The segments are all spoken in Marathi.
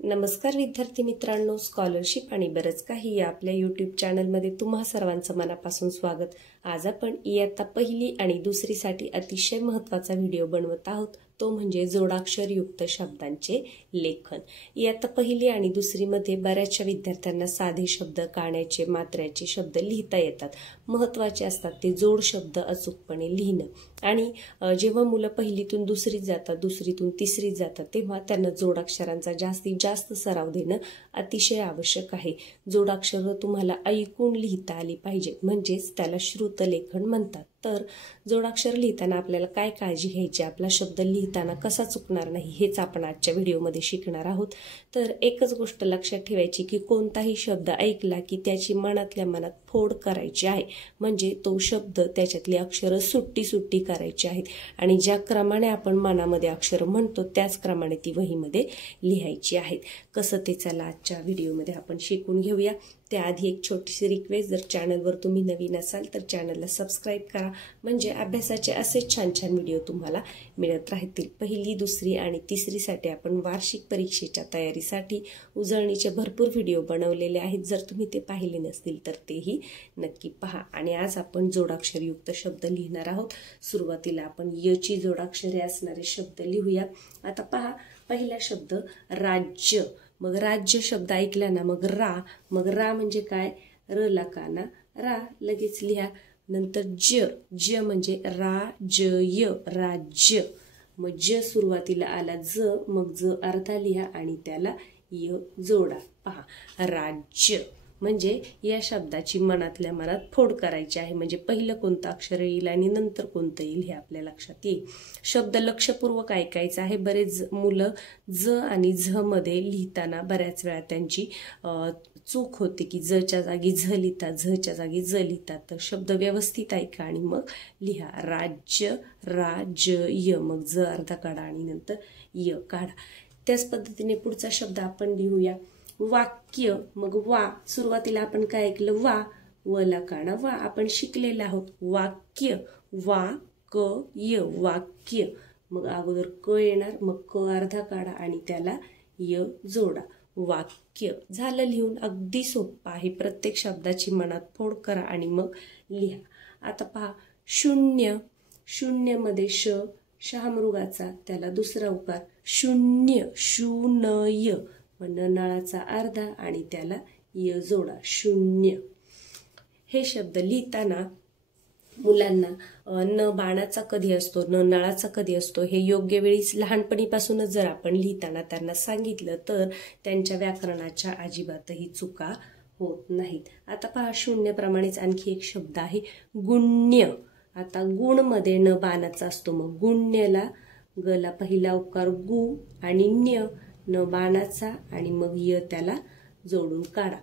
नमस्कार विद्यार्थी मित्रांनो, स्कॉलरशिप आणि बरंच काही या आपल्या यूट्यूब चॅनलमध्ये तुम्हा सर्वांचं मनापासून स्वागत। आज आपण इयत्ता पहिली आणि दुसरीसाठी अतिशय महत्त्वाचा व्हिडिओ बनवत आहोत, तो म्हणजे जोडाक्षर युक्त शब्दांचे लेखन। इयत्ता पहिली आणि दुसरीमध्ये बऱ्याचशा विद्यार्थ्यांना साधे शब्द, काण्याचे, मात्र्याचे शब्द लिहिता येतात। महत्त्वाचे असतात ते जोड शब्द अचूकपणे लिहिणं। आणि जेव्हा मुलं पहिलीतून दुसरीत जातात, दुसरीतून तिसरीत जातात, तेव्हा त्यांना जोडाक्षरांचा जास्तीत जास्त सराव देणं अतिशय आवश्यक आहे। जोडाक्षर तुम्हाला ऐकून लिहिता आली पाहिजे, म्हणजेच त्याला श्रुतलेखन म्हणतात। तर जोडाक्षर लिहिताना आपल्याला काय काळजी घ्यायची, आपला शब्द लिहिताना कसा चुकणार नाही, हेच आपण आजच्या व्हिडिओमध्ये शिकणार आहोत। तर एकच गोष्ट लक्षात ठेवायची की कोणताही शब्द ऐकला की त्याची मनातल्या मनात फोड करायची आहे, म्हणजे तो शब्द त्याच्यातली अक्षरं सुट्टी सुट्टी करायची आहेत आणि ज्या क्रमाने आपण मनामध्ये अक्षर म्हणतो त्याच क्रमाने ती वहीमध्ये लिहायची आहेत। कसं ते चला आजच्या व्हिडिओमध्ये आपण शिकून घेऊया। त्याआधी एक छोटीशी रिक्वेस्ट, जर चॅनलवर तुम्ही नवीन असाल तर चॅनलला सबस्क्राईब करा, म्हणजे अभ्यासाचे असे छान छान व्हिडिओ तुम्हाला मिळत राहतील। पहिली, दुसरी आणि तिसरीसाठी आपण वार्षिक परीक्षेच्या तयारीसाठी उजळणीचे भरपूर व्हिडिओ बनवलेले आहेत। जर तुम्ही ते पाहिले नसतील तर तेही नक्की पहा। आणि आज आपण जोडाक्षरयुक्त शब्द लिहिणार आहोत। सुरुवातीला आपण यची जोडाक्षरे असणारे शब्द लिहूया। आता पहा, पहिला शब्द राज्य। मग राज्य शब्द ऐकला ना, मग रा म्हणजे काय, र ला काना रा, लगेच लिहा। नंतर ज म्हणजे य, राज्य। मग ज सुरुवातीला आला ज, मग ज अर्धा लिहा आणि त्याला य जोडा। पहा, राज्य म्हणजे या शब्दाची मनातल्या मनात फोड करायची आहे, म्हणजे पहिलं कोणतं अक्षर येईल आणि नंतर कोणतं येईल हे आपल्या लक्षात येईल। शब्द लक्षपूर्वक ऐकायचा आहे। बरेच मुलं ज आणि झ मध्ये लिहिताना बऱ्याच वेळा त्यांची चूक होते की जच्या जागी झ लिहितात, झच्या जागी ज लिहितात। तर शब्द व्यवस्थित ऐका आणि मग लिहा। राज्य, य, मग ज अर्धा काढा आणि नंतर य काढा। त्याच पद्धतीने पुढचा शब्द आपण लिहूया, वाक्य। मग वा सुरुवातीला आपण काय ऐकलं, व ला काना वा, आपण शिकलेलं आहोत। वाक्य, य, वाक्य। मग अगोदर क येणार, मग क अर्धा काढा आणि त्याला य जोडा, वाक्य। झालं लिहून। अगदी सोपं आहे। प्रत्येक शब्दाची मनात फोड करा आणि मग लिहा। आता पहा, शून्य मध्ये शहामृगाचा त्याला दुसरा उकार शून्य, शून्य, मग नळाचा अर्धा आणि त्याला य जोडा, शून्य। हे शब्द लिहिताना मुलांना न बाणाचा कधी असतो, न नळाचा कधी असतो हे योग्य वेळीच लहानपणीपासूनच जर आपण लिहिताना त्यांना सांगितलं तर त्यांच्या व्याकरणाच्या अजिबातही चुका होत नाहीत। आता पहा, शून्यप्रमाणेच आणखी एक शब्द आहे गुण्य। आता गुण मध्ये न बाणाचा असतो, मग गुण्यला गला पहिला उकार गु आणि न्य, न बाणाचा आणि मग य त्याला जोडून काढा।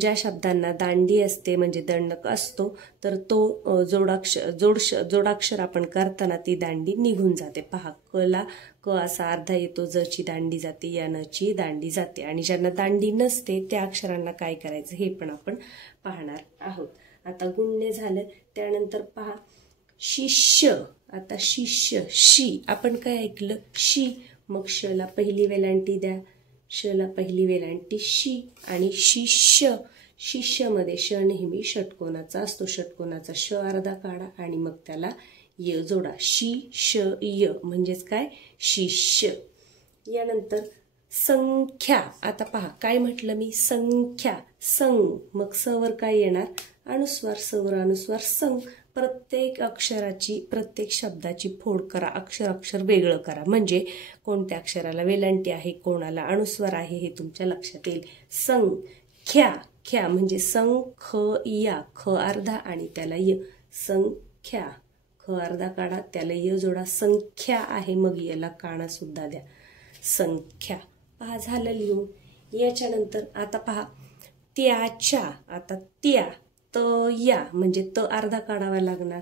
ज्या शब्दांना दांडी असते म्हणजे दंडक असतो तर तो जोडाक्षर आपण करताना ती दांडी निघून जाते। पहा, क असा अर्धा येतो, जची दांडी जाते, या नची दांडी जाते। आणि ज्यांना दांडी नसते त्या अक्षरांना काय करायचं हे पण आपण पाहणार आहोत। आता गुण्य झालं। त्यानंतर पहा, शिष्य। आता शिष्य, शी, आपण काय ऐकलं, शी, मग श ला पहिली वेलांटी द्या, श ला पहिली वेलांटी शी आणि शिष्य मध्ये श नेहमी षटकोनाचा असतो, षटकोनाचा श अर्धा काढा आणि मग त्याला य जोडा, य, म्हणजेच काय, शिष्य। यानंतर संख्या। आता पहा, काय म्हटलं मी, संख्या, मग स वर काय येणार, अनुस्वार, स वर अनुस्वार, प्रत्येक अक्षराची, प्रत्येक शब्दाची फोड करा, अक्षर वेगळं करा, म्हणजे कोणत्या अक्षराला वेलांटी आहे, कोणाला अनुस्वार आहे हे तुमच्या लक्षात येईल। संख्या म्हणजे या, ख अर्धा आणि त्याला य, संख्या, ख अर्धा काढा त्याला य जोडा, संख्या आहे, मग याला काना सुद्धा द्या, संख्या। पहा, झालं लिहून। याच्यानंतर आता पहा, त्याच्या। आता या म्हणजे त अर्धा काढावा लागणार,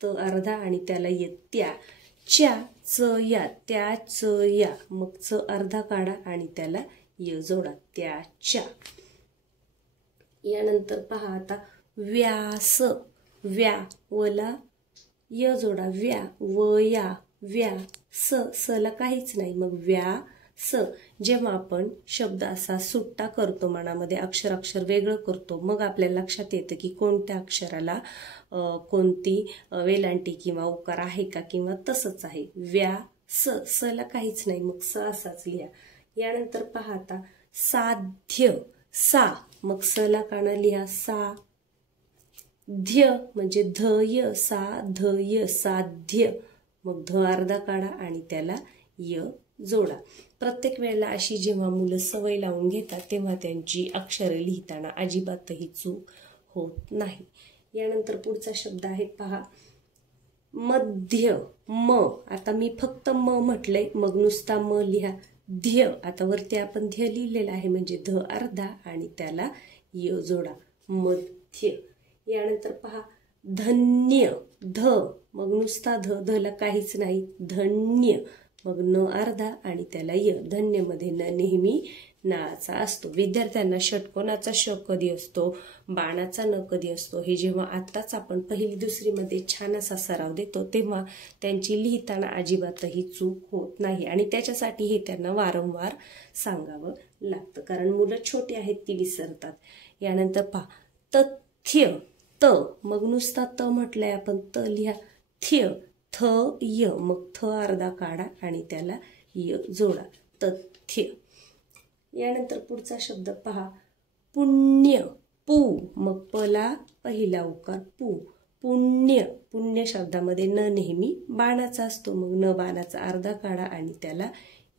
त अर्धा आणि त्याला य, त्याच या, मग च अर्धा काढा आणि त्याला य जोडा, त्याच्या। यानंतर पहा, आता व्यास, वला य जोडा, व्या, स ला काहीच नाही, मग स जेव्हा आपण शब्द असा सुट्टा करतो, मनामध्ये अक्षर अक्षर वेगळं करतो, मग आपल्या लक्षात येतं की कोणत्या अक्षराला कोणती वेलांटी किंवा उकार आहे का, किंवा तसंच आहे. व्या स, स ला काहीच नाही, मग स असाच लिहा. यानंतर पहा आता साध्य, सा, मग स ला काना लिहा सा. ध्य म्हणजे धय, साधय, साध्य, मग ध अर्धा काढा आणि त्याला य जोडा. प्रत्येक वेळेला अशी जेव्हा मुलं सवय लावून घेतात तेव्हा त्यांची अक्षरे लिहिताना अजिबातही चूक होत नाही. यानंतर पुढचा शब्द आहे पहा मध्य, म. आता मी फक्त म म्हटलंय, मग नुसता म लिहा. ध्य, आता वरती आपण ध्य लिहिलेला आहे म्हणजे ध अर्धा आणि त्याला य जोडा, मध्य. यानंतर पहा धन्य, ध, मग नुसता ध, ध ला काहीच नाही, धन्य, मग न अर्धा आणि त्याला य. धन्य मध्ये न नेहमी नाचा असतो. विद्यार्थ्यांना षटकोनाचा श कधी असतो, बाणाचा न कधी असतो, हे जेव्हा आत्ताच आपण पहिली दुसरी मध्ये छान असा सराव देतो तेव्हा त्यांची लिहिताना अजिबातही चूक होत नाही. आणि त्याच्यासाठी हे त्यांना वारंवार सांगावं लागतं, कारण मुलं छोटी आहेत ती विसरतात. यानंतर पहा तथ्य, त, मग नुसता त म्हटलंय आपण, त लिहा. थ्य, थ य, मग थ अर्धा काढा आणि त्याला य जोडा, तथ्य. यानंतर पुढचा शब्द पहा पुण्य, पू, मग प ला पहिला उकार पू, पुण्य. पुण्य शब्दामध्ये न नेहमी बाणाचा असतो, मग न बाणाचा अर्धा काढा आणि त्याला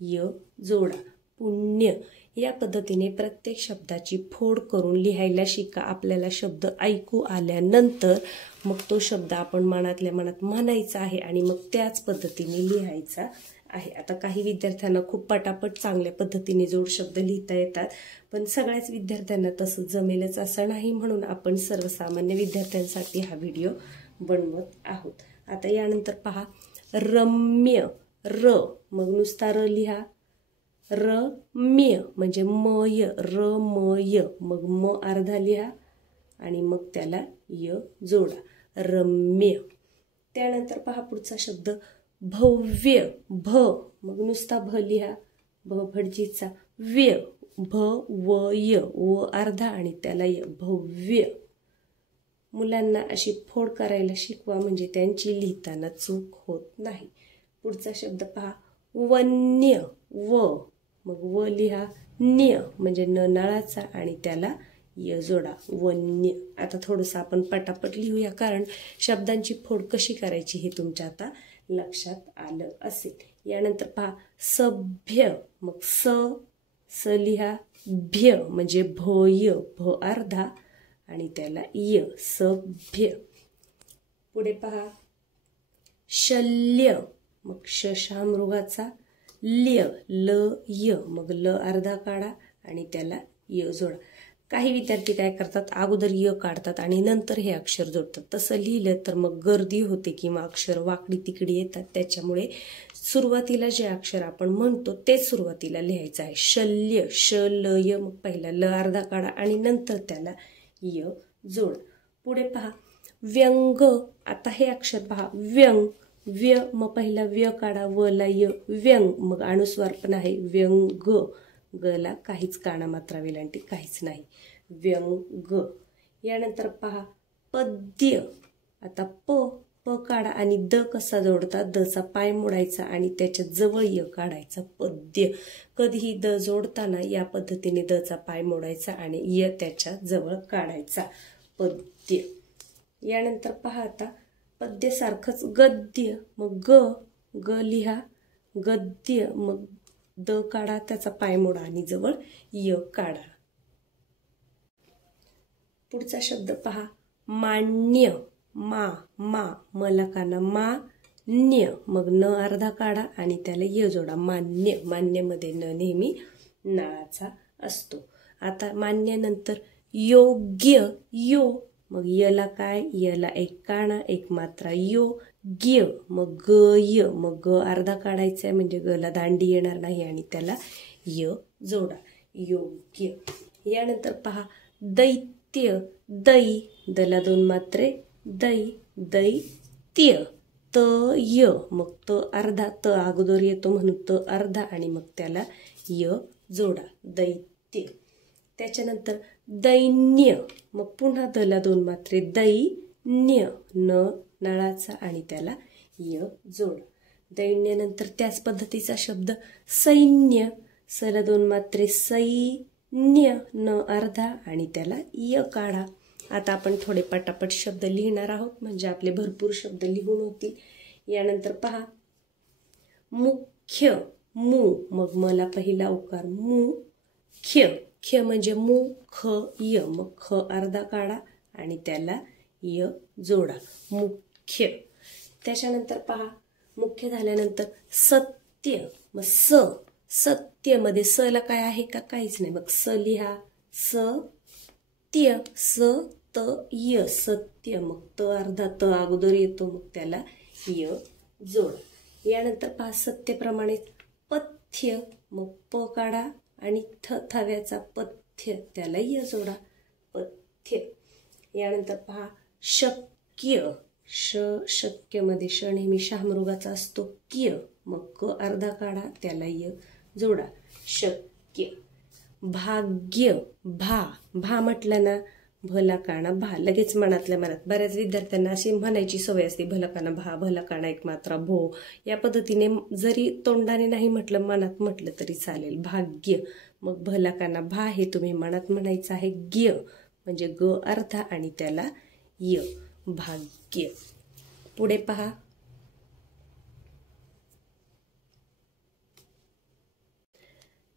य जोडा, पुण्य. या पद्धतीने प्रत्येक शब्दाची फोड करून लिहायला शिका. आपल्याला शब्द ऐकू आल्यानंतर मग तो शब्द आपण मनातल्या मनात म्हणायचा आहे आणि मग त्याच पद्धतीने लिहायचा आहे. आता काही विद्यार्थ्यांना खूप पटापट चांगल्या पद्धतीने जोड शब्द लिहिता येतात, पण सगळ्याच विद्यार्थ्यांना तसं जमेलच असं नाही, म्हणून आपण सर्वसामान्य विद्यार्थ्यांसाठी हा व्हिडिओ बनवत आहोत. आता यानंतर पहा रम्य, र, मग नुसता र लिहा. रम्य म्हणजे मय, रमय, मग म अर्धा लिहा आणि मग त्याला य जोडा, रम्य. त्यानंतर पहा पुढचा शब्द भव्य, भ, मग नुसता भ लिहा, भ भटजीचा, व्य, भ व य, व अर्धा आणि त्याला य, भव्य. मुलांना अशी फोड करायला शिकवा म्हणजे त्यांची लिहिताना चूक होत नाही. पुढचा शब्द पहा वन्य, व, मग व लिहा. न्य म्हणजे न नळाचा आणि त्याला य जोडा, वन्य. आता थोडंसं आपण पटापट लिहूया, कारण शब्दांची फोड कशी करायची हे तुमच्या आता लक्षात आलं असेल. यानंतर पहा सभ्य, मग स, स लिहा. भ्य म्हणजे भय, भ अर्धा आणि त्याला य, सभ्य. पुढे पहा शल्य, मग शशा मृगाचा, ल्य, ल य, मग ल अर्धा काढा आणि त्याला य जोडा. काही विद्यार्थी काय करतात, अगोदर य काढतात आणि नंतर हे अक्षर जोडतात. तसं लिहिलं तर मग गर्दी होते किंवा अक्षर वाकडी तिकडी येतात. त्याच्यामुळे सुरुवातीला जे अक्षर आपण म्हणतो ते सुरुवातीला लिहायचं आहे. शल्य, श ल य, मग पहिला ल अर्धा काढा आणि नंतर त्याला य जोड. पुढे पहा व्यंग, आता हे अक्षर पहा व्यंग, व्य, मग पहिला व्य काढा, व ला य, व्यंग, मग अनुस्वार पण आहे व्यंग, ग ला काहीच काना मात्रा वेलांटी काहीच नाही, व्यंग. यानंतर पहा पद्य, आता प काढा आणि द कसा जोडतात, द चा पाय मोडायचा आणि त्याच्या जवळ य काढायचा, पद्य. कधीही द जोडताना या पद्धतीने द चा पाय मोडायचा आणि य त्याच्या जवळ काढायचा, पद्य. यानंतर पहा आता पद्य सारखंच गद्य, मग ग लिहा. गद्य, मग द काढा, त्याचा पाय मोडा आणि जवळ य काढा. पुढचा शब्द पहा मान्य, मा, मला काना मा, न्य, मग न अर्धा काढा आणि त्याला य जोडा, मान्य. मान्य मध्ये न नेहमी नाळाचा असतो. आता मान्य नंतर योग्य, यो, मग यला काय, यला एक काना एक मात्रा यो, ग्य, मग ग य, मग ग अर्धा काढायचा आहे म्हणजे ग ला दांडी येणार नाही आणि त्याला य जोडा, योग्य. यानंतर पहा दैत्य, दै, दला दोन मात्रे दै, दैत्य. त य, मग त अर्धा, त अगोदर येतो म्हणून त अर्धा आणि मग त्याला य जोडा, दैत्य. त्याच्यानंतर दैन्य, मग पुन्हा दला 2 मात्रे, दैन्य, न नळाचा आणि त्याला य जोडा, दैन्य. नंतर त्याच पद्धतीचा शब्द सैन्य, सला 2 मात्रे, सैन्य, न अर्धा आणि त्याला य काढा. आता आपण थोडे पटापट शब्द लिहिणार आहोत, म्हणजे आपले भरपूर शब्द लिहून होतील. यानंतर पहा, मुख्य, मु, मग मला पहिला उकार मुख्य, ख्य म्हणजे मु, ख य, मग ख अर्धा काढा आणि त्याला य जोडा, मुख्य. त्याच्यानंतर पहा, मुख्य झाल्यानंतर सत्य, मग स, सत्यमध्ये स ला काय आहे का, काहीच नाही, मग स लिहा, सत्य, स त य, सत्य, मग त अर्धा, त अगोदर येतो मग त्याला य जोडा. यानंतर पहा, सत्यप्रमाणे पथ्य, मग प काढा आणि थव्याचा पथ्य, त्याला य जोडा, पथ्य. यानंतर पहा, शक्य, शक्य मध्ये श नेहमी शाहमृगाचा असतो, क्य, मग क अर्धा काढा त्याला य जोडा, शक्य. भाग्य, भा म्हटलं ना, भला काना भा, लगेच मनातल्या मनात. बऱ्याच विद्यार्थ्यांना अशी म्हणायची सवय असते, भला काना भा, भला काना एक मात्रा भो. या पद्धतीने जरी तोंडाने नाही म्हटलं, मनात म्हटलं तरी चालेल. भाग्य, मग भला काना भा हे तुम्ही मनात म्हणायचं आहे, ग्य म्हणजे ग अर्धा आणि त्याला य, भाग्य. पुढे पहा,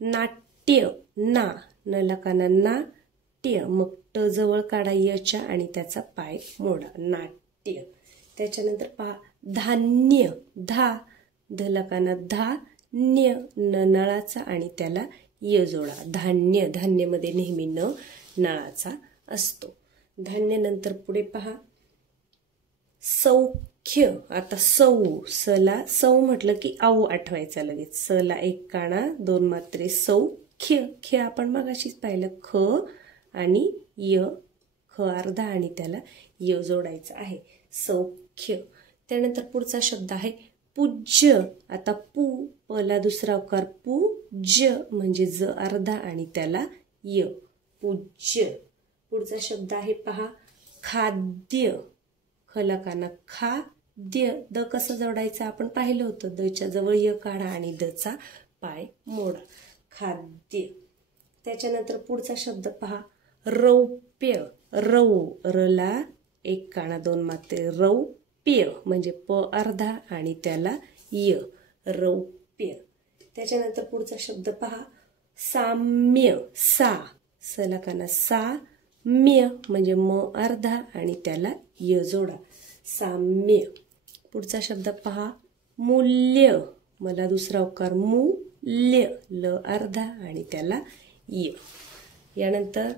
नाट्य, ना, नला काना नाट्य, मग ट जवळ काढा यच्या आणि त्याचा पाय मोडा, नाट्य. त्याच्यानंतर पहा, धान्य, धा, धला काना धान्य, न नळाचा आणि त्याला य जोडा, धान्य. धान्यमध्ये नेहमी न नळाचा असतो, धान्य. नंतर पुढे पहा, सौख्य. आता सौ, सला सौ म्हटलं की आऊ आठवायचा लगेच, सला एक काना 2 मात्रे, सौख्य, ख्य आपण मगाशीच पाहिलं, ख आणि य, ख अर्धा आणि त्याला य जोडायचं आहे, सौख्य. त्यानंतर पुढचा शब्द आहे पूज्य. आता पू, पला दुसरा उकार पूज्य म्हणजे ज अर्धा आणि त्याला य, पूज्य. पुढचा शब्द आहे पहा, खाद्य, खला काना खाद्य, द कसं जोडायचं आपण पाहिलं होतं, दच्या जवळ य काढा आणि दचा पाय मोडा, खाद्य. त्याच्यानंतर पुढचा शब्द पहा, रौप्य, रौ, रला एक काना 2 मात्रे, रौप्य म्हणजे प अर्धा आणि त्याला य, रौप्य. त्याच्यानंतर पुढचा शब्द पहा, साम्य, सा, सला काना साम्य म्हणजे म अर्धा आणि त्याला य जोडा, साम्य. पुढचा शब्द पहा, मूल्य, मला दुसरा उकार मूल्य, ल अर्धा आणि त्याला य. यानंतर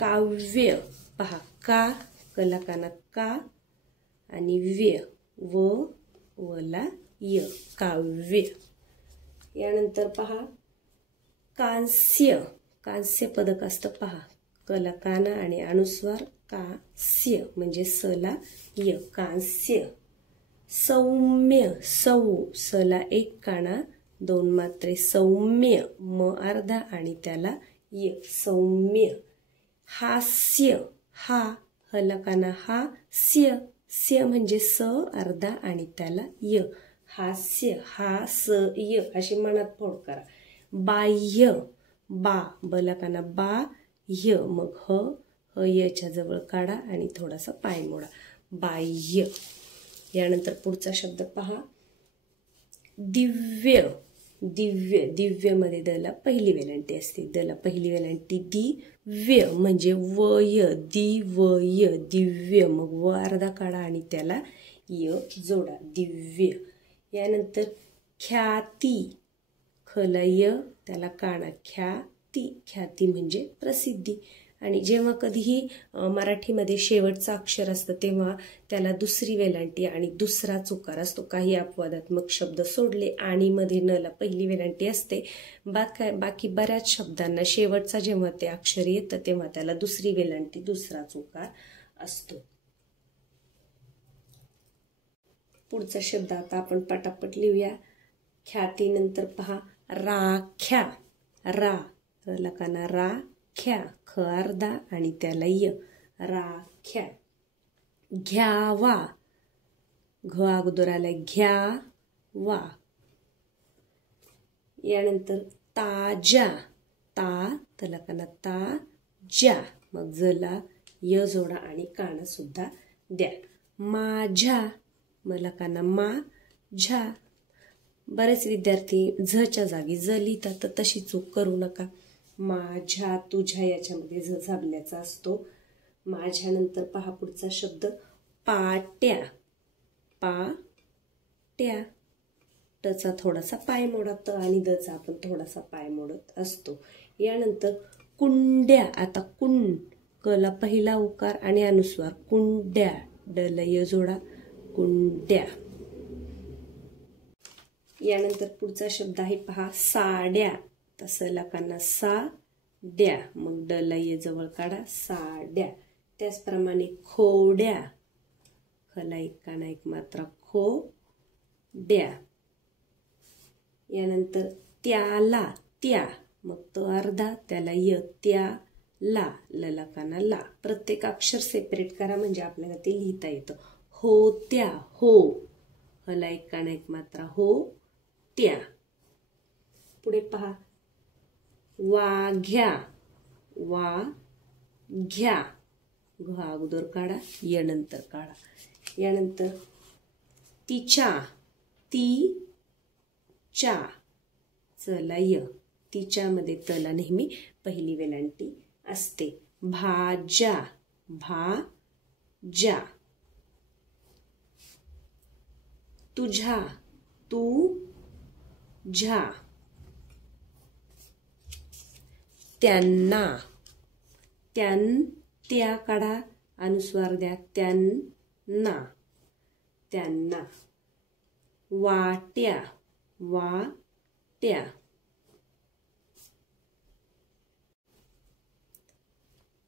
काव्य, पहा, का, कला काना का आणि व्य, व, वला य, काव्य. यानंतर पहा, कांस्य, कांस्य पदक असतं पहा, कला काना आणि अनुस्वार कांस्य म्हणजे सला य, कांस्य. सौम्य, सौ, सला एक काना 2 मात्रे, सौम्य, म अर्धा आणि त्याला य, सौम्य. हास्य, हा, हला काना हास्य, स्य म्हणजे स अर्धा आणि त्याला य, हास्य, हा स य अशी मनात फोड करा. बाह्य, बा, बला काना बाह्य, मग ह यच्या जवळ काढा आणि थोडासा पाय मोडा, बाह्य. यानंतर पुढचा शब्द पहा, दिव्य, दिव्य, दिव्य मध्ये दला पहिली वेलांटी असते, दला पहिली वेलांटी दिव्य म्हणजे वय, दिवय, दिव्य, मग व अर्धा काढा आणि त्याला य जोडा, दिव्य. यानंतर ख्याती, खला य त्याला काना, ख्याती, ख्याती म्हणजे प्रसिद्धी. आणि जेव्हा कधीही मराठीमध्ये शेवटचं अक्षर असतं तेव्हा त्याला दुसरी वेलांटी आणि दुसराच उकार असतो. काही अपवादात्मक शब्द सोडले आणि मध्ये नला पहिली वेलांटी असते, बाकी बऱ्याच शब्दांना शेवटचा जेव्हा ते अक्षर येतं तेव्हा त्याला दुसरी वेलांटी दुसराच उकार असतो. पुढचा शब्द आता आपण पटापट लिहूया. ख्यातीनंतर पहा राख्या. रा लकाना राख्या, ख अर्धा आणि त्याला य, राख्या. घ्यावा, घ अगोदर आलाय, घ्यावा. यानंतर ताज्या, ता तलकाना ताज्या, मग जला य जोडा आणि काना सुद्धा द्या. माझ्या मलकाना माझ्या. बरेच विद्यार्थी झच्या जागी ज लिहितात, तर तशी चूक करू नका. माझ्या तुझ्या याच्यामध्ये झ झाबल्याचा असतो. माझ्यानंतर पहा पुढचा शब्द पाट्या. पाट्या, टचा थोडासा पाय मोडा, त आणि दचा आपण थोडासा पाय मोडत असतो. यानंतर कुंड्या. आता कुंड, कला पहिला उकार आणि अनुस्वार, कुंड्या, डला य जोडा, कुंड्या. यानंतर पुढचा शब्द आहे पहा साड्या. तसं लकांना साड्या, मग डला य जवळ काढा, साड्या. त्याचप्रमाणे खोड्या, खला एक काना एक मात्रा, खोड्या. यानंतर त्याला, त्या, मग तो अर्धा त्याला य, त्याला, ललकाना ला. प्रत्येक अक्षर सेपरेट करा म्हणजे आपल्याला ते लिहिता येतं. होत्या, हो, हला एक काना एक मात्रा, हो त्या. पुढे पहा वाघ्या. वाघ्या, घ अगोदर काढा, य नंतर काढा. यानंतर तिच्या. तिच्या, चला य, तिच्यामध्ये तला नेहमी पहिली वेलांटी असते. भाज्या. भाज्या. तुझ्या. तुझ्या. त्यांना. त्या काढा, अनुस्वार द्या, त्यांना, त्यांना. वाट्या. वाट्या.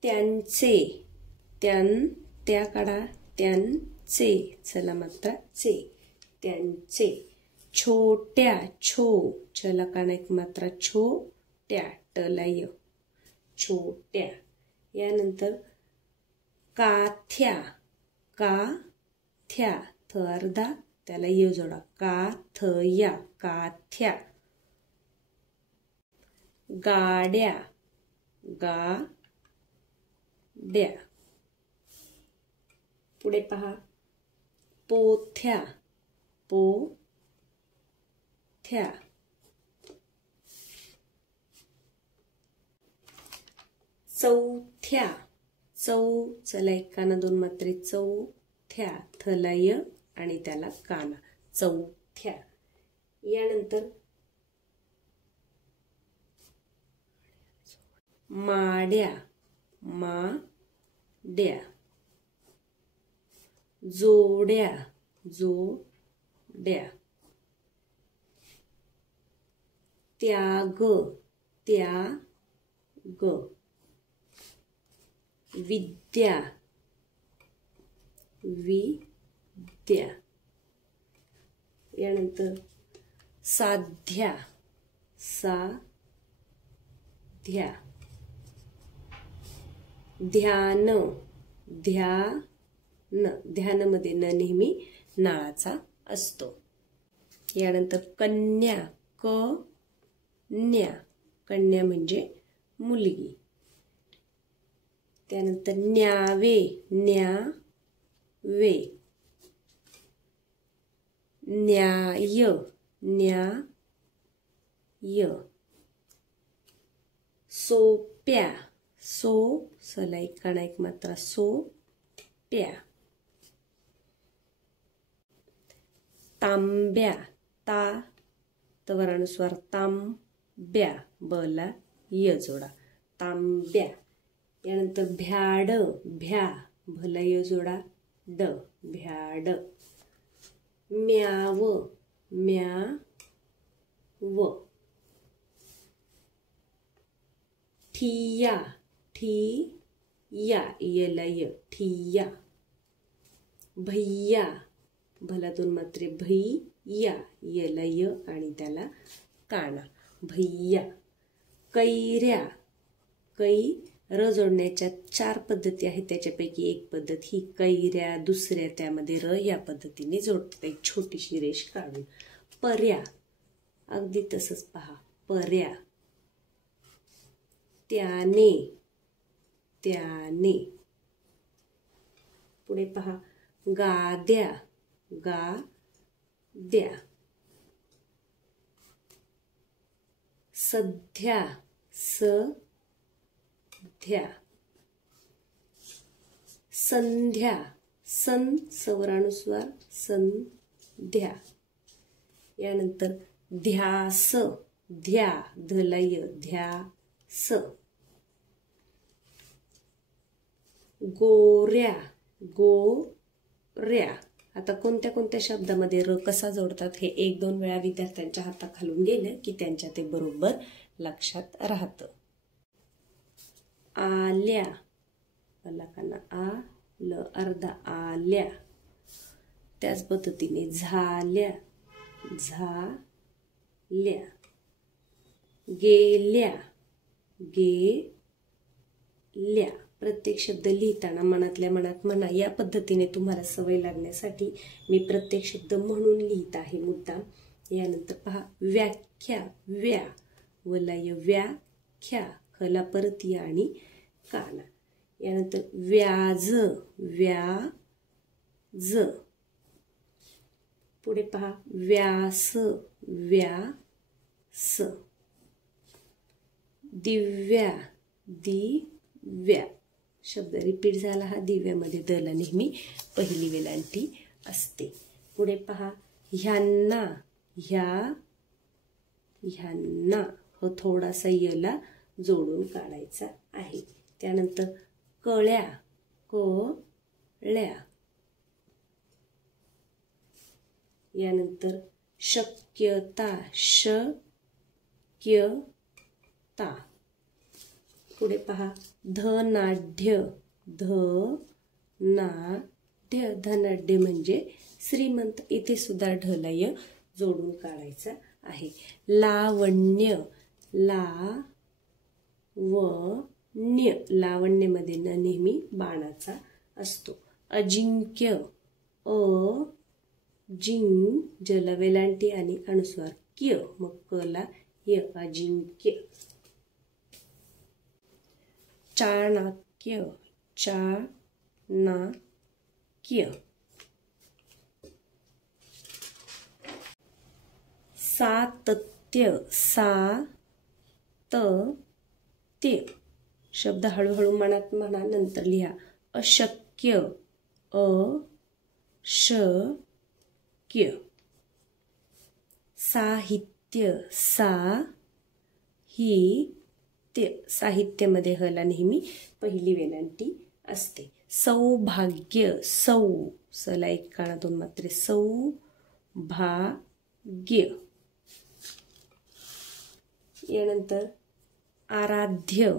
त्यांचे. त्या काढा, त्यांचे, चला मात्रा चे, त्यांचे. छोट्या. चला काना एक मात्रा, छोट्या, टला य, छोट्या. यानंतर काथ्या. काथ्या, थ अर्धा त्याला य जोडा, काथया, काथ्या. गाड्या. गाड्या. पुढे पहा पोथ्या. पोथ्या. चौथ्या. चला एक काना दोन मात्रे, चौथ्या, थला य आणि त्याला काना, चौथ्या. यानंतर माड्या. माड्या. जोड्या. जोड्या. त्याग. त्याग. विद्या. विद्या. यानंतर साध्या. साध्या. ध्यान. ध्यान. ध्यानमध्ये न नेहमी नाळाचा असतो. यानंतर कन्या. कन्या. कन्या म्हणजे मुलगी. त्यानंतर न्यावे. न्यावे. न्याय. न्याय. सोप्या. सला एक काना एक मात्रा, सोप्या. तांब्या. तवरानुस्वार, तांब्या, बला य जोडा, तांब्या. यानंतर भ्याड. भ्या, भला य जोडा, ड, भ्याड. म्याव. म्याव. ठिया. ठिया, यला य, ठिया. भैया. भला 2 मात्रे भैया, यला य आणि त्याला काना, भैया. कैऱ्या, कै र जोडण्याच्या 4 पद्धती आहेत, त्याच्यापैकी एक पद्धत ही कैऱ्या, दुसऱ्या त्यामध्ये र या पद्धतीने जोडतात, एक छोटीशी रेष काढून. पर्या, अगदी तसंच पहा, पर्या. त्याने, त्याने. पुढे पहा, गाद्या, गाद्या. सध्या, सध्या. संध्या, सन स्वरानुस्वार, संध्या. यानंतर ध्यास, ध्या, धलय, ध्यास. गोऱ्या, गोऱ्या. आता कोणत्या कोणत्या शब्दामध्ये र कसा जोडतात हे 1-2 वेळा विद्यार्थ्यांच्या हाताखालून गेलं की त्यांच्या ते बरोबर लक्षात राहतं. आल्या, पल्लाकाना आ ल अर्धा, आल्या. त्याच पद्धतीने झाल्या, झाल्या. गेल्या, गेल्या. प्रत्येक शब्द लिहिताना मनातल्या मनात म्हणा, या पद्धतीने तुम्हाला सवय लागण्यासाठी मी प्रत्येक शब्द म्हणून लिहित आहे मुद्दाम. यानंतर पहा, व्याख्या, व्या, वलय, व्याख्या, खला परत या आणि काना. यानंतर व्याज, व्याज. पुढे पहा, व्यास, व्यास. दिव्या, दिव्या. शब्द रिपीट झाला हा, दिव्यामध्ये दला नेहमी पहिली वेलांटी असते. पुढे पहा, ह्यांना, ह्यांना हो थोडासा यला जोडून काढायचा आहे. त्यानंतर कळ्या, कळ्या. यानंतर शक्यता, शक्यता. पुढे पहा, धनाढ्य, धनाढ्य. धनाढ्य म्हणजे श्रीमंत. इथे सुद्धा ढलय जोडून काढायचा आहे. लावण्य, लावण्य. लावण्यमध्ये न नेहमी बाणाचा असतो. अजिंक्य, जिंग, जला वेलांटी आणि अनुस्वार क्य, मग कला य, अजिंक्य. चाणक्य, चाणक्य. सातत्य, सातत्य. शब्द हळूहळू मनात म्हणा, नंतर लिहा. अशक्य, अशक्य. साहित्य, साहित्य. साहित्यामध्ये हला नेहमी पहिली वेलांटी असते. सौभाग्य, सौ, सला 1 काना 2 मात्रे, सौभाग्य. यानंतर आराध्य,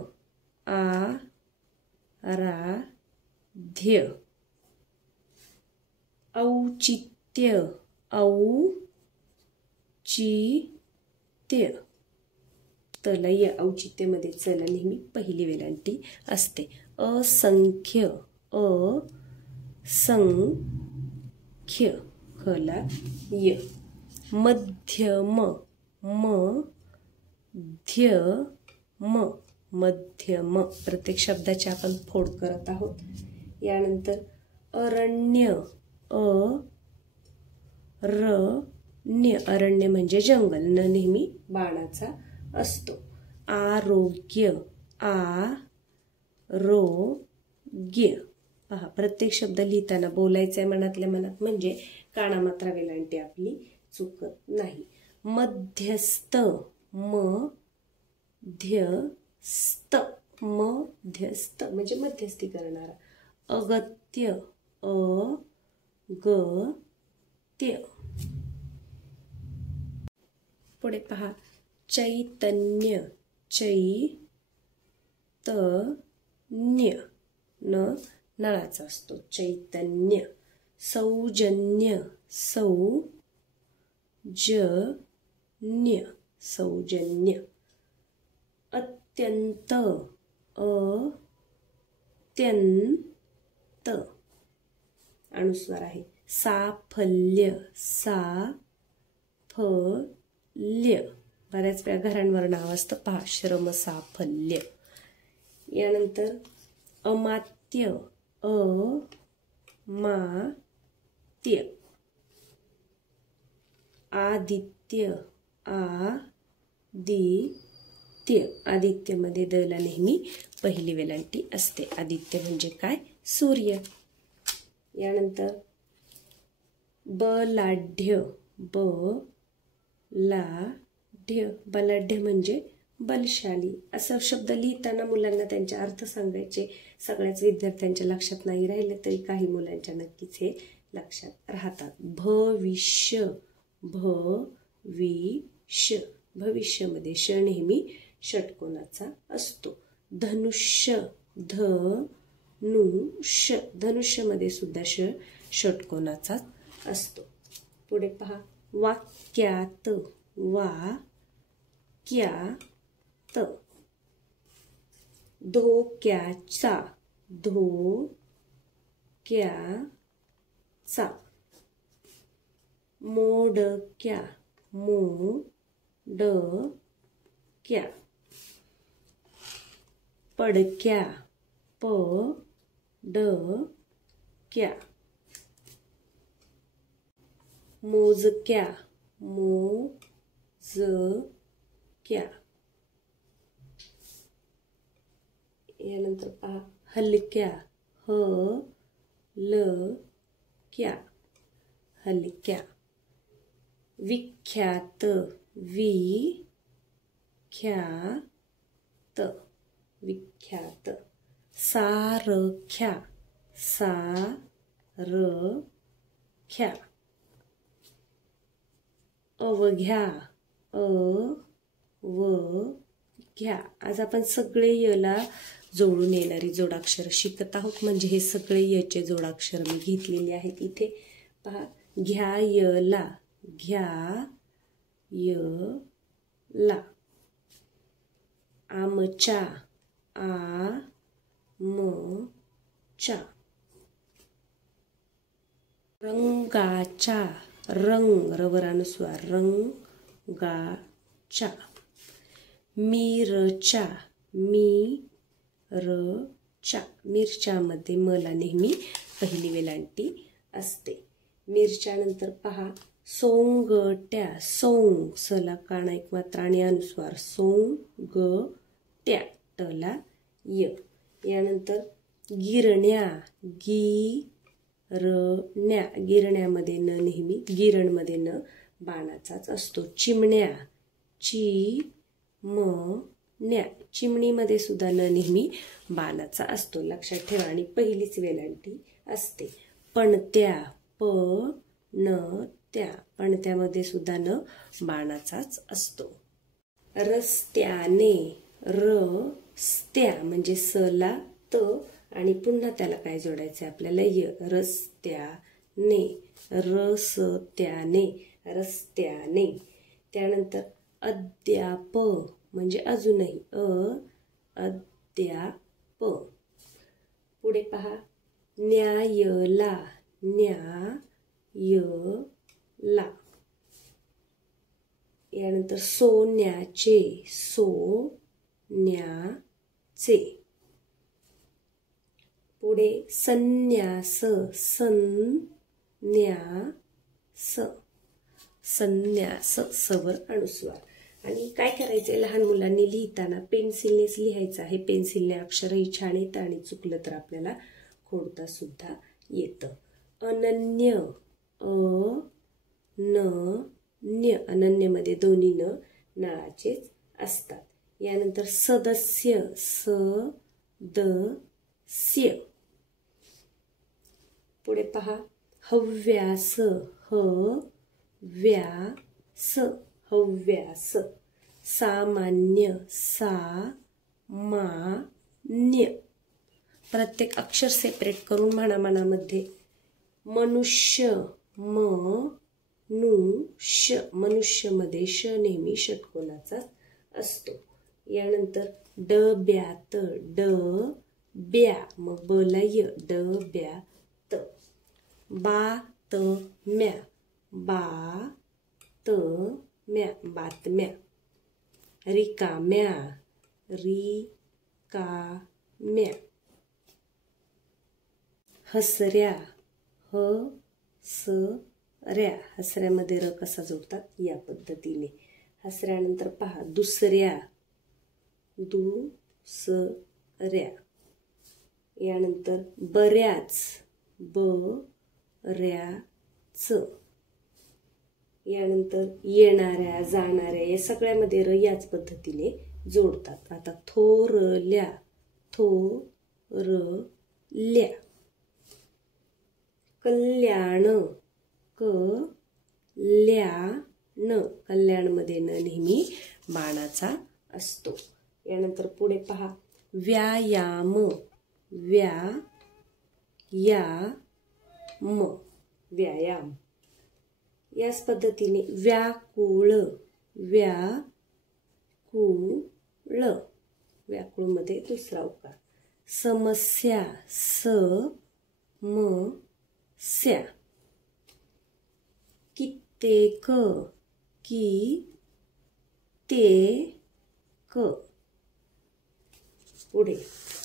आराध्य. औचित्य, औचित्य. तलय, औचित्यमध्ये चला नेहमी पहिली वेलांटी असते. असंख्य, असंख्य, खला य. मध्यम, मध्यम, मध्यम. प्रत्येक शब्दाची आपण फोड करत आहोत. यानंतर अरण्य, अरण्य. अरण्य म्हणजे जंगल, न नेहमी बाणाचा असतो. आरोग्य, आरोग्य. पहा, प्रत्येक शब्द लिहिताना बोलायचा आहे मनातल्या मनात, म्हणजे काना मात्रा वेलांटी आपली चुकत नाही. मध्यस्थ, मध्यस्थ, मध्यस्थ म्हणजे मध्यस्थी करणारा. अगत्य, अगत्य. पुढे पहा, चैतन्य, चैतन्य, न नळाचा असतो, चैतन्य. सौजन्य, सौजन्य, सौजन्य. अत्यंत, अत्यंत अनुस्वार आहे. साफल्य, साफल्य. बऱ्याच वेळा घरांवर नाव असतं पहा, श्रम साफल्य. यानंतर अमात्य, अमात्य. आदित्य, आदित्य. आदित्यमध्ये दला नेहमी पहिली वेलांटी असते. आदित्य म्हणजे काय? सूर्य. यानंतर बलाढ्य, बलाढ्य. बलाढ्य म्हणजे बलशाली. असं शब्द लिहिताना मुलांना त्यांचे अर्थ सांगायचे. सगळ्याच विद्यार्थ्यांच्या लक्षात नाही राहिले तरी काही मुलांच्या नक्कीच हे लक्षात राहतात. भविष्य, भविष्य. भविष्यामध्ये श नेहमी षटकोनाचा असतो. धनुष्य, धनुष्य. धनुष्यमध्ये सुद्धा श षटकोनाचाच असतो. पुढे पहा, वाक्यात, वाक्यात. धोक्याचा, धोक्याचा. मोडक्या, मोडक्या. पडक्या, पडक्या. मोजक्या, मोजक्या. यानंतर पहा, हलक्या, हलक्या, हलक्या. विख्यात, विख्यात, विख्यात. सारख्या, सारख्या. अवघ्या, अवघ्या. आज आपण सगळे यला जोडून येणारी जोडाक्षर शिकत आहोत. म्हणजे हे सगळे यचे जोडाक्षर मी घेतलेले आहेत इथे पहा. घ्या यला, घ्या यला. आमच्या, आमच्या. रंगाच्या, रंग रवर अनुस्वार, रंगाच्या. मिरच्या, मिरच्या. मिरच्यामध्ये मला नेहमी पहिली वेलांटी असते. मिरच्यानंतर पहा, सोंगट्या. सोंग सला काना एक मात्रा आणि अनुस्वार, सोंगट्या टला य. यानंतर गिरण्या, गिरण्या. गिरण्यामध्ये न नेहमी, गिरणमध्ये न बाणाचाच असतो. चिमण्या, चिमण्या. चिमणीमध्ये सुद्धा न नेहमी बाणाचा असतो. लक्षात ठेवा. आणि पहिलीच वेलांटी असते. पणत्या, पणत्या. पणत्यामध्ये सुद्धा न बाणाचाच असतो. रस्त्याने, रस्त्या म्हणजे सला त आणि पुन्हा त्याला काय जोडायचं आपल्याला य. रस्त्याने, रस्त्याने, रस्त्याने. त्यानंतर अद्याप म्हणजे अजूनही, अद्याप. पुढे पहा, न्यायला, न्यायला. यानंतर सोन्याचे, सोन्याचे. पुढे संन्यास, संन्यास, संन्यास. सवर अनुस्वार. आणि काय करायचंय लहान मुलांनी लिहिताना पेन्सिलनेच लिहायचं आहे. पेन्सिलने अक्षरही छान येतं आणि चुकलं तर आपल्याला खोडता सुद्धा येतं. अनन्य, अनन्य. अनन्यमध्ये दोन्ही न नळाचेच असतात. यानंतर सदस्य, सदस्य. पुढे पहा, हव्यास, हव्यास, हव्यास. सामान्य, सामान्य. प्रत्येक अक्षर सेपरेट करून म्हणा मनामध्ये. मनुष्य, श, मनुष्यमध्ये श नेहमी षटकोनाचा असतो. यानंतर डब्यात, ब्या, मग बला य, डब्यात. बातम्या, बातम्या, बातम्या. रिकाम्या, रिकाम्या. हसऱ्या, हसऱ्या, हसऱ्यामध्ये र कसा जोडतात या पद्धतीने. हसऱ्यानंतर पहा दुसऱ्या, दुसऱ्या. यानंतर बऱ्याच, बऱ्याच. यानंतर येणाऱ्या, जाणाऱ्या, या सगळ्यामध्ये र याच पद्धतीने जोडतात. आता थोरल्या, थोरल्या. कल्याण, कल्याण, कल्याणमध्ये न नेहमी बाणाचा असतो. यानंतर पुढे पहा व्यायाम, व्यायाम, व्यायाम. याच पद्धतीने व्याकुळ, व्याकुळ, व्याकुळमध्ये दुसरा उकार. समस्या, समस्या. कित्येक, कित्येक. पुढे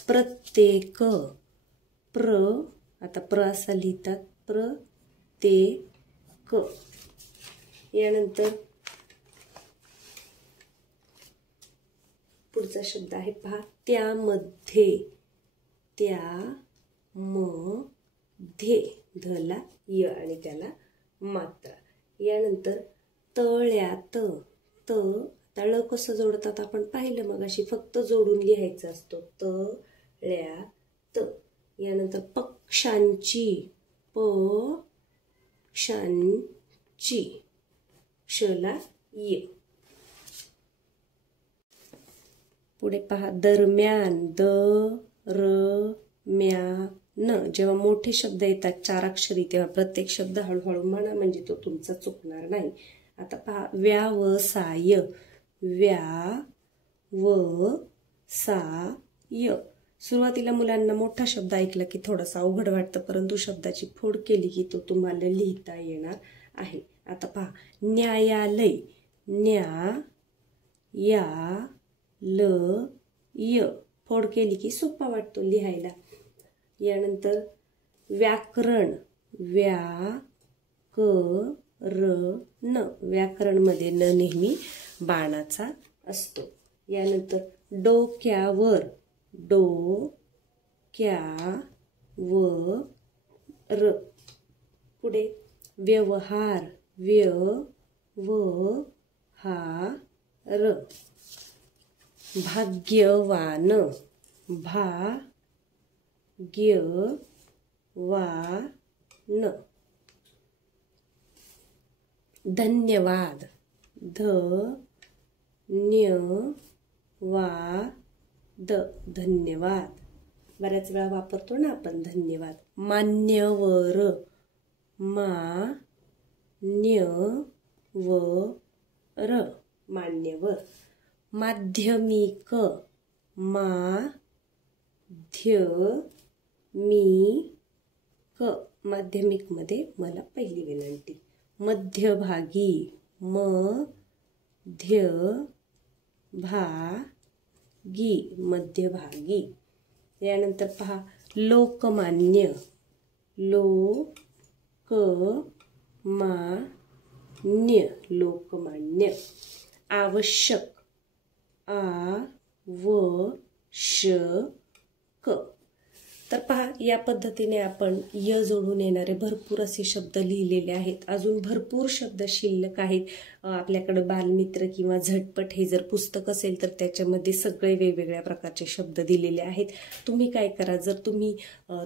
प्रत्येक, आता प्र असा लिहितात, प्रत्येक. यानंतर पुढचा शब्द आहे पहा त्यामध्ये, त्यामध्ये, धला य आणि त्याला मात्रा. यानंतर तळ्यात, तळ कसं जोडतात आपण पाहिलं मगाशी, फक्त जोडून लिहायचं असतो, तळ्यात. यानंतर पक्ष्यांची, पक्ष्यांची, क्षला य. पुढे पहा दरम्यान, दरम्यान. जेव्हा मोठे शब्द येतात 4 अक्षरी तेव्हा प्रत्येक शब्द हळूहळू म्हणा, म्हणजे तो तुमचा चुकणार नाही. आता पहा व्यवसाय, व्यवसाय. सुरुवातीला मुलांना मोठा शब्द ऐकला की थोडासा अवघड वाटतं, परंतु शब्दाची फोड केली की तो तुम्हाला लिहिता येणार आहे. आता पहा न्यायालय, न्यायालय, फोड केली की सोपा वाटतो लिहायला. यानंतर व्याकरण, व्याकरण, व्याकरणमध्ये न नेहमी बाणाचा असतो. यानंतर डोक्यावर, डोक्यावर. पुढे व्यवहार, व्यवहार. भाग्यवान, भाग्यवान. धन्यवाद, धन्यवाद, धन्यवाद. बऱ्याच वेळा वापरतो ना आपण धन्यवाद. मान्यवर, मान्यवर, मान्यवर. माध्यमिक, माध्यमिक, माध्यमिकमध्ये मला पहिली विनंती. मध्यभागी, मध्यभागी, मध्यभागी. यानंतर पहा लोकमान्य, लोकमान्य, लोकमान्य. आवश्यक, आवश्यक. तर पहा या पद्धतीने आपण य जोडून येणारे भरपूर असे शब्द लिहिलेले आहेत. अजून भरपूर शब्द शिल्लक आहेत. आपल्याकडे बालमित्र किंवा झटपट हे जर पुस्तक असेल तर त्याच्यामध्ये सगळे वेगवेगळ्या प्रकारचे शब्द दिलेले आहेत. तुम्ही काय करा, जर तुम्ही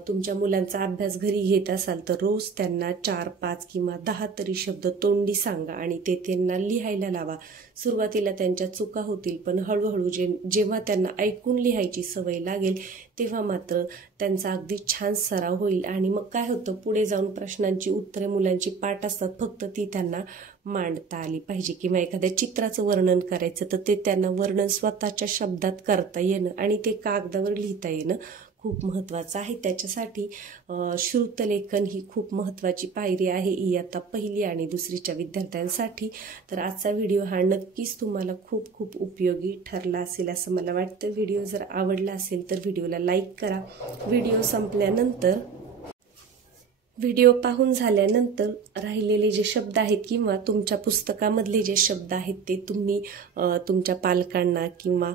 तुमच्या मुलांचा अभ्यास घरी घेत असाल तर रोज त्यांना 4, 5 किंवा 10 तरी शब्द तोंडी सांगा आणि ते त्यांना लिहायला लावा. सुरुवातीला त्यांच्या चुका होतील, पण हळूहळू जेव्हा त्यांना ऐकून लिहायची सवय लागेल तेव्हा मात्र त्यांचा अगदी छान सराव होईल आणि मग काय होतं, पुढे जाऊन प्रश्नांची उत्तरे मुलांची पाठ असतात, फक्त ती त्यांना मांडता आली पाहिजे. किंवा एखाद्या चित्राचं वर्णन करायचं तर ते त्यांना वर्णन स्वतःच्या शब्दात करता येणं आणि ते कागदावर लिहिता येणं खूप महत्त्वाचं आहे. त्याच्यासाठी श्रुतलेखन ही खूप महत्त्वाची पायरी आहे इयत्ता पहिली आणि दुसरीच्या विद्यार्थ्यांसाठी. तर आजचा व्हिडिओ हा नक्कीच तुम्हाला खूप खूप उपयोगी ठरला असेल असं मला वाटतं. व्हिडिओ जर आवडला असेल तर व्हिडिओला लाईक करा. व्हिडिओ पाहून झाल्यानंतर राहिलेले जे शब्द आहेत किंवा तुमच्या पुस्तकामधले जे शब्द आहेत ते तुम्ही तुमच्या पालकांना किंवा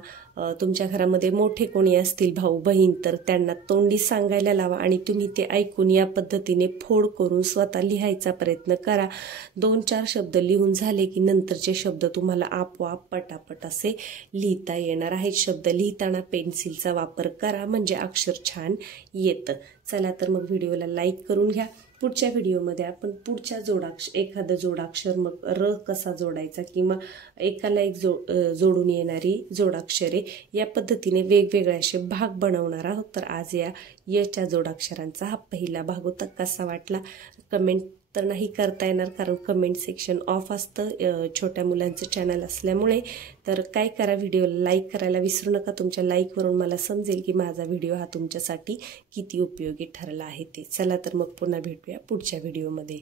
तुमच्या घरामध्ये मोठे कोणी असतील, भाऊ बहीण, तर त्यांना तोंडी सांगायला लावा आणि तुम्ही ते ऐकून या पद्धतीने फोड करून स्वतः लिहायचा प्रयत्न करा. 2-4 शब्द लिहून झाले की नंतरचे शब्द तुम्हाला आपोआप पटापट असे लिहिता येणार आहेत. शब्द लिहिताना पेन्सिलचा वापर करा म्हणजे अक्षर छान येतं. चला तर मग व्हिडिओला लाईक करून घ्या. पुढच्या व्हिडिओमध्ये आपण पुढच्या एखादं जोडाक्षर, मग र कसा जोडायचा किंवा एकाला एक जोडून येणारी जोडाक्षरे, या पद्धतीने वेगवेगळे असे भाग बनवणार आहोत. तर आज याच्या जोडाक्षरांचा हा पहिला भाग होता. कसा वाटला कमेंट तर नाही करता येणार कारण कमेंट सेक्शन ऑफ असतं छोट्या मुलांचं चॅनल असल्यामुळे. तर काय करा, व्हिडिओला लाईक करायला विसरू नका. तुमच्या लाईकवरून मला समजेल की माझा व्हिडिओ हा तुमच्यासाठी किती उपयोगी ठरला आहे ते. चला तर मग पुन्हा भेटूया पुढच्या व्हिडिओमध्ये.